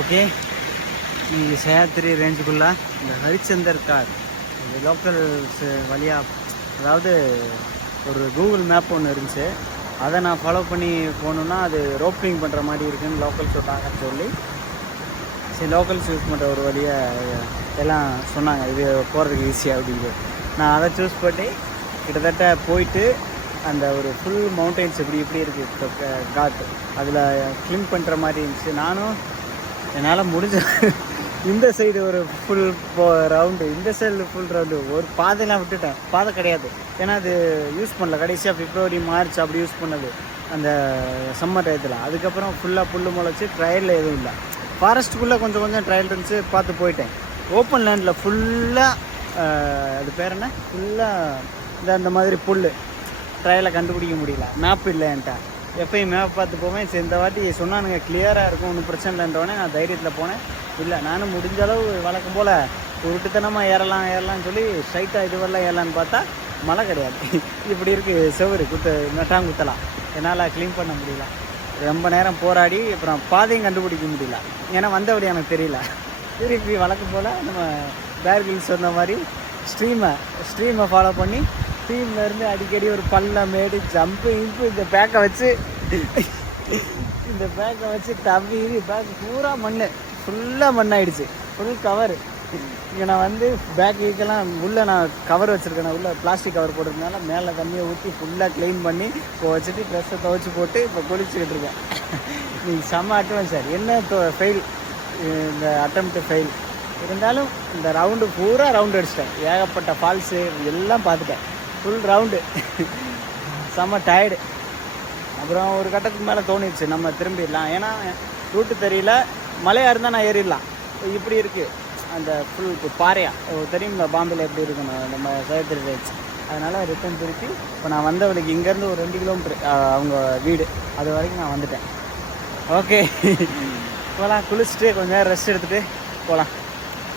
Okay, நீங்கள் சேத்திரி ரேஞ்சுக்குள்ளே இந்த Harishchandra car இது லோக்கல்ஸ் வழியாக, அதாவது ஒரு கூகுள் மேப் ஒன்று இருந்துச்சு, அதை நான் ஃபாலோ பண்ணி போகணுன்னா அது ரோப்பிங் பண்ணுற மாதிரி இருக்குதுன்னு லோக்கல் சொன்னாங்கன்னு சொல்லி சரி லோக்கல்ஸ் யூஸ் பண்ணுற ஒரு வழியாக எல்லாம் சொன்னாங்க, இது போகிறதுக்கு ஈஸியாக அப்படிங்கிறது. நான் அதை சூஸ் பண்ணி கிட்டத்தட்ட போயிட்டு அந்த ஒரு ஃபுல் மவுண்டெயின்ஸ் இப்படி இருக்குது காட்டு, அதில் கிளிம் பண்ணுற மாதிரி இருந்துச்சு. நானும் என்னால் முடிஞ்ச இந்த சைடு ஒரு ஃபுல் ரவுண்டு, இந்த சைடு ஃபுல் ரவுண்டு, ஒரு பாதையெல்லாம் விட்டுட்டேன். பாதை கிடையாது, ஏன்னா அது யூஸ் பண்ணல. கடைசியாக பிப்ரவரி மார்ச் அப்படி யூஸ் பண்ணது அந்த சம்மர் டயத்தில். அதுக்கப்புறம் ஃபுல்லாக புல் முளைச்சி ட்ரையலில் எதுவும் இல்லை. ஃபாரஸ்ட்டுக்குள்ளே கொஞ்சம் ட்ரையல் இருந்துச்சு, பார்த்து போயிட்டேன். ஓப்பன் லேண்டில் ஃபுல்லாக அது பேர் என்ன, ஃபுல்லாக இந்த மாதிரி புல் ட்ரையலை கண்டுபிடிக்க முடியல. மேப் இல்லை என்கிட்ட. எப்பயும் மேப் பார்த்து போவேன். சரி இந்த வாட்டி சொன்னானுங்க கிளியராக இருக்கும், ஒன்றும் பிரச்சனை இல்லைன்றோடனே நான் தைரியத்தில் போனேன். இல்லை, நானும் முடிஞ்ச அளவு வழக்கம் போல் உருட்டுத்தனமாக ஏறலாம்னு சொல்லி ஸ்ட்ரைட்டாக இதுவெல்லாம் ஏறலான்னு பார்த்தா மழை கிடையாது. இப்படி இருக்குது செவரு நட்டாங்குத்தலாம். என்னால் க்ளீன் பண்ண முடியல. ரொம்ப நேரம் போராடி அப்புறம் பாதையும் கண்டுபிடிக்க முடியல, ஏன்னா வந்தபடி எனக்கு தெரியல. திருப்பி வழக்கம் போல் நம்ம பேர் கில்ஸ் சொன்ன மாதிரி ஸ்ட்ரீமை ஃபாலோ பண்ணி ஸ்ட்ரீம்லேருந்து அடிக்கடி ஒரு மேடு ஜம்பு இம்பு இந்த பேக்கை வச்சு தம்பி பேக் பூரா ஃபுல்லாக மண் ஆகிடுச்சு, ஃபுல் கவர். இங்கே நான் வந்து பேக்குக்கெல்லாம் உள்ளே நான் கவர் வச்சுருக்கேன், உள்ளே பிளாஸ்டிக் கவர் போட்டிருக்கனால மேலே தண்ணியை ஊற்றி ஃபுல்லாக க்ளீன் பண்ணி இப்போ வச்சுட்டு ட்ரெஸ்ஸை துவைச்சி போட்டு இப்போ குளிச்சுக்கிட்டு இருக்கேன். நீங்கள் செம்ம அட்வான்ஸ் சார். என்ன ஃபெயில், இந்த அட்டம்ப்ட் ஃபெயில் இருந்தாலும் இந்த ரவுண்டு பூரா ரவுண்டு அடிச்சிட்டேன். ஏகப்பட்ட ஃபால்ஸு எல்லாம் பார்த்துட்டேன், ஃபுல் ரவுண்டு. செம்ம டயர்டு. அப்புறம் ஒரு கட்டத்துக்கு மேலே தோணிடுச்சு நம்ம திரும்பிடலாம், ஏன்னா ரூட்டு தெரியல. மலையாக இருந்தால் நான் ஏறிடலாம், இப்படி இருக்குது அந்த ஃபுல் பாறையாக தெரியுங்களா பாம்பேயில் எப்படி இருக்கணும் நம்ம சேத்திரி ரேஞ்ச். அதனால் ரிட்டன் திருப்பி இப்போ நான் வந்தவளுக்கு இங்கேருந்து ஒரு 2 கிலோமீட்ரு அவங்க வீடு, அது வரைக்கும் நான் வந்துட்டேன். ஓகே, போகலாம். குளிச்சுட்டு கொஞ்சம் நேரம் ரெஸ்ட் எடுத்துகிட்டு போகலாம்.